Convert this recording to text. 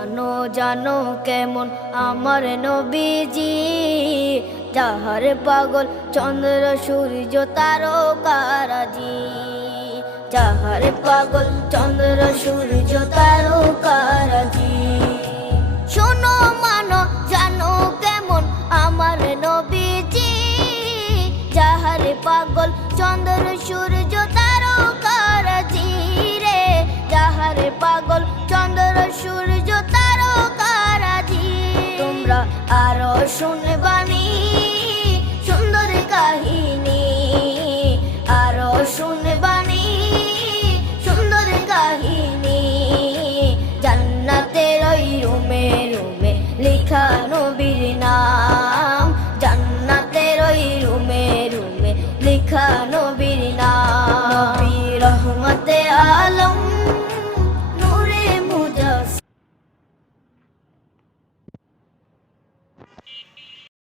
জানো জানো কেমন আমার নবীজি, যাহার পাগল চন্দ্র সূর্য তারকারাজি। যাহার পাগল চন্দ্র সূর্য তারকারাজি। শোনো মানো জানো কেমন আমার নবীজি, যাহার পাগল চন্দ্র সূর্য তারকারাজি রে। যাহার পাগল চন্দ্র সূর্য তারকারাজি। তোমরা আরো শুনে